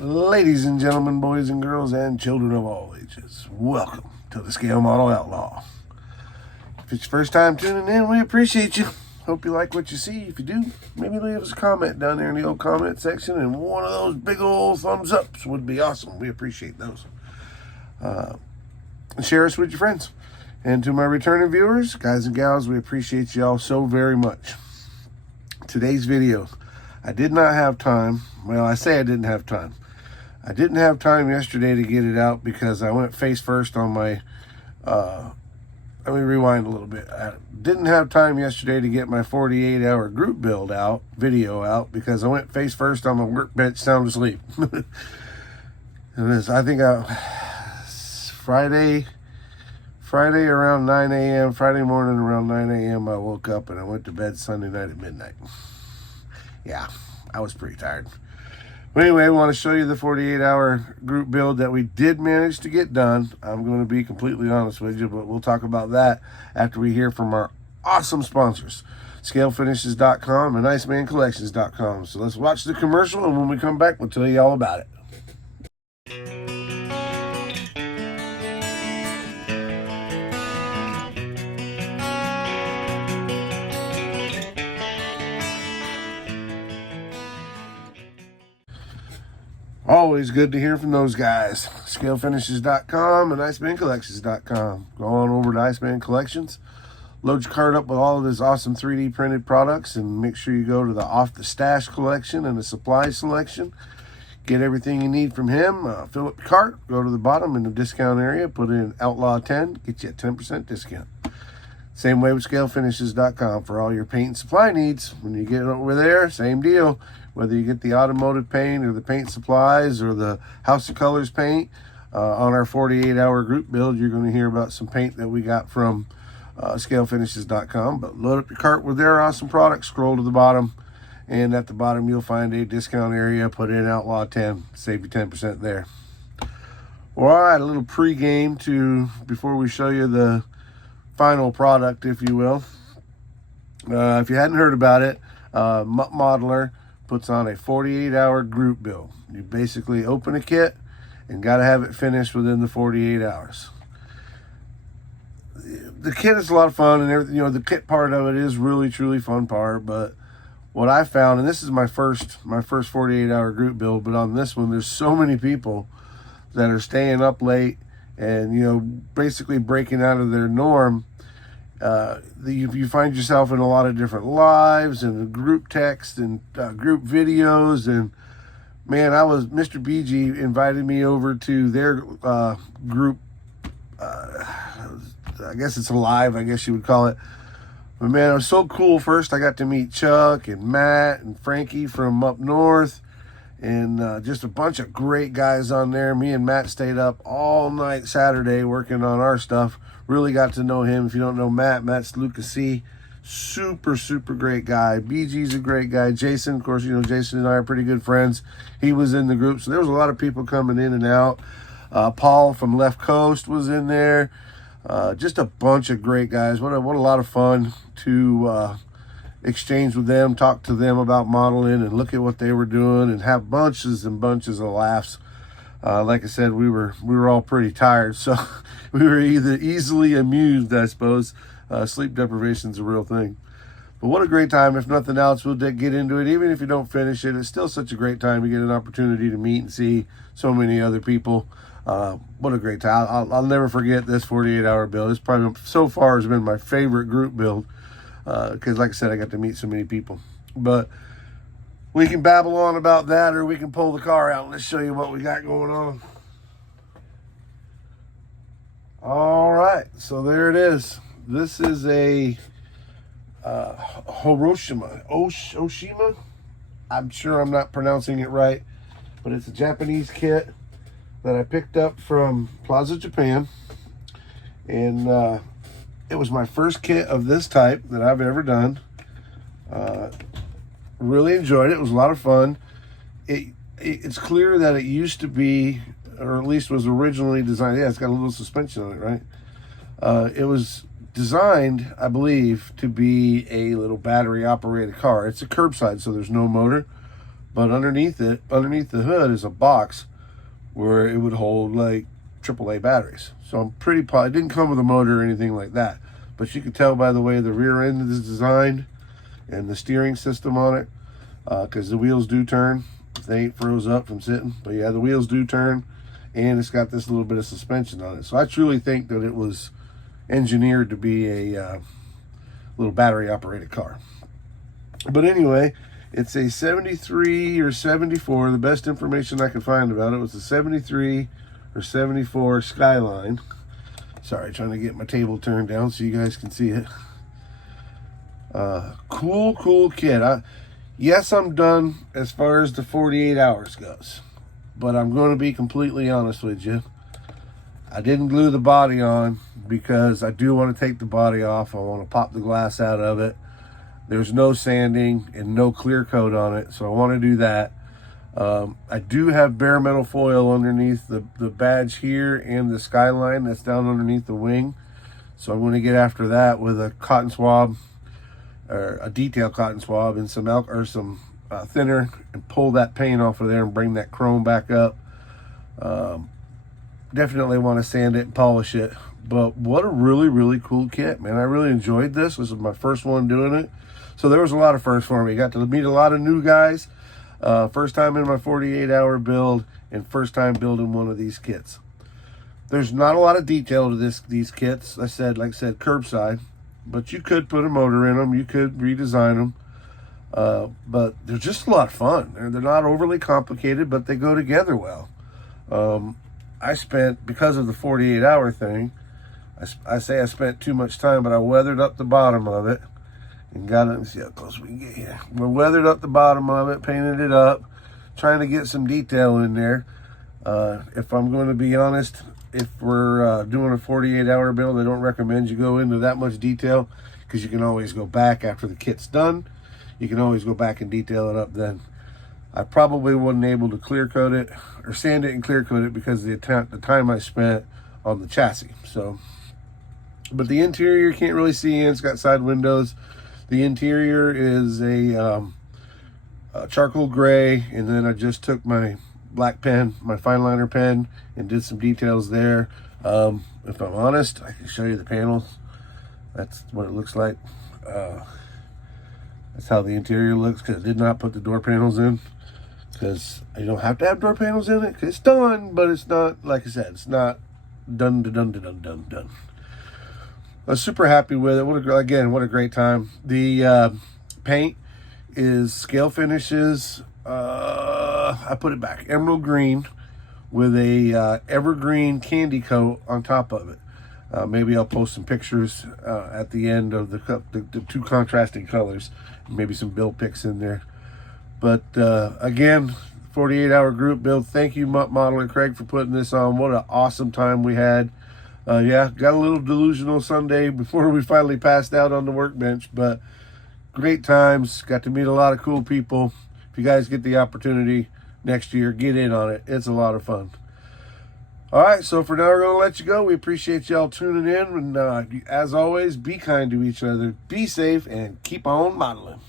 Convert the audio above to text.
Ladies and gentlemen, boys and girls, and children of all ages, welcome to the Scale Model Outlaw. If it's your first time tuning in, we appreciate you. Hope you like what you see. If you do, maybe leave us a comment down there in the old comment section, and one of those big old thumbs ups would be awesome. We appreciate those. And share us with your friends. And to my returning viewers, guys and gals, we appreciate you all so very much. Today's video, I did not have time. Well, I say I didn't have time. I didn't have time yesterday to get it out because I went face first on my, let me rewind a little bit. I didn't have time yesterday to get my 48-hour group build out, video out, because I went face first on my workbench sound asleep. I think Friday around 9 a.m., Friday morning around 9 a.m., I woke up and I went to bed Sunday night at midnight. Yeah, I was pretty tired. But anyway, I want to show you the 48-hour group build that we did manage to get done. I'm going to be completely honest with you, but we'll talk about that after we hear from our awesome sponsors, ScaleFinishes.com and IcemanCollections.com. So let's watch the commercial, and when we come back, we'll tell you all about it. Always good to hear from those guys. ScaleFinishes.com and IcemanCollections.com. Go on over to Iceman Collections. Load your cart up with all of his awesome 3D printed products, and make sure you go to the Off the Stash collection and the Supply selection. Get everything you need from him. Fill up your cart. Go to the bottom in the discount area. Put in Outlaw 10. Get you a 10% discount. Same way with ScaleFinishes.com for all your paint and supply needs. When you get over there, same deal. Whether you get the automotive paint or the paint supplies or the House of Colors paint, on our 48-hour group build, you're going to hear about some paint that we got from ScaleFinishes.com. But load up your cart with their awesome products. Scroll to the bottom, and at the bottom you'll find a discount area. Put in Outlaw 10. Save you 10% there. All right, a little pre-game before we show you the final product, if you will. If you hadn't heard about it, Mutt Modeler puts on a 48-hour group build. You basically open a kit and got to have it finished within the 48 hours. The kit is a lot of fun, and everything. You know, the kit part of it is really truly fun part. But what I found, and this is my first 48-hour group build, but on this one, there's so many people that are staying up late and, you know, basically breaking out of their norm. You find yourself in a lot of different lives and group text and group videos. And man, Mr. BG invited me over to their group. I guess it's a live, I guess you would call it. But man, it was so cool. First, I got to meet Chuck and Matt and Frankie from up north, and just a bunch of great guys on there. Me and Matt stayed up all night Saturday working on our stuff. Really got to know him. If you don't know Matt, Matt's Lucas C. Super great guy. BG's a great guy. Jason, of course, you know, Jason and I are pretty good friends. He was in the group. So there was a lot of people coming in and out. Paul from Left Coast was in there. Just a bunch of great guys. What a lot of fun to exchange with them, talk to them about modeling, and look at what they were doing, and have bunches and bunches of laughs. Like I said, we were all pretty tired, so we were either easily amused, I suppose. Sleep deprivation's a real thing. But what a great time. If nothing else, we'll get into it. Even if you don't finish it, it's still such a great time to get an opportunity to meet and see so many other people. What a great time. I'll never forget this 48-hour build. It's probably, so far, has been my favorite group build. Because like I said, I got to meet so many people. But we can babble on about that, or we can pull the car out and let's show you what we got going on. All right, so there it is. This is a Oshima. I'm sure I'm not pronouncing it right, but it's a Japanese kit that I picked up from Plaza Japan. And it was my first kit of this type that I've ever done. Really enjoyed it. It was a lot of fun. It's clear that it used to be, or at least was originally designed. Yeah, it's got a little suspension on it, right? It was designed, I believe, to be a little battery operated car. It's a curbside, so there's no motor. But underneath it, underneath the hood, is a box where it would hold like AAA batteries. So I'm pretty it didn't come with a motor or anything like that, but you could tell by the way the rear end is designed and the steering system on it, because the wheels do turn if they ain't froze up from sitting. But yeah, the wheels do turn, and it's got this little bit of suspension on it. So I truly think that it was engineered to be a little battery operated car. But anyway, it's a 73 or 74. The best information I could find about it was a 73 or 74 Skyline. Sorry, trying to get my table turned down so you guys can see it. Cool kit. Yes, I'm done as far as the 48 hours goes, but I'm going to be completely honest with you. I didn't glue the body on because I do want to take the body off. I want to pop the glass out of it. There's no sanding and no clear coat on it, so I want to do that. I do have bare metal foil underneath the badge here and the Skyline that's down underneath the wing. So I'm going to get after that with a cotton swab, or a detail cotton swab, and some thinner, and pull that paint off of there and bring that chrome back up. Definitely want to sand it and polish it. But what a really cool kit, man. I really enjoyed this. This was my first one doing it. So there was a lot of firsts for me. Got to meet a lot of new guys. First time in my 48-hour build, and first time building one of these kits. There's not a lot of detail to these kits. Like I said, curbside. But you could put a motor in them. You could redesign them. But they're just a lot of fun. They're not overly complicated, but they go together well. I spent, because of the 48-hour thing, I say I spent too much time, but I weathered up the bottom of it and got it. Let me see how close we can get here. We weathered up the bottom of it, painted it up, trying to get some detail in there. If I'm going to be honest, if we're doing a 48-hour build, I don't recommend you go into that much detail, because you can always go back after the kit's done. You can always go back and detail it up then. I probably wasn't able to clear coat it or sand it and clear coat it because of the time I spent on the chassis. So, but the interior you can't really see in. It's got side windows. The interior is a charcoal gray, and then I just took my black pen, my fine liner pen, and did some details there. If I'm honest, I can show you the panels. That's what it looks like. That's how the interior looks, because I did not put the door panels in, because you don't have to have door panels in it, because it's done, but it's not, like I said, it's not done. I was super happy with it. What a great time. The paint is Scale Finishes. I put it back, emerald green with a evergreen candy coat on top of it. Maybe I'll post some pictures at the end of the two contrasting colors, maybe some build pics in there. But again, 48-hour group build. Thank you, Mutt Modeler Craig, for putting this on. What an awesome time we had. Yeah, got a little delusional Sunday before we finally passed out on the workbench, but great times. Got to meet a lot of cool people. If you guys get the opportunity next year, get in on it. It's a lot of fun. All right, so for now, we're going to let you go. We appreciate y'all tuning in. And as always, be kind to each other, be safe, and keep on modeling.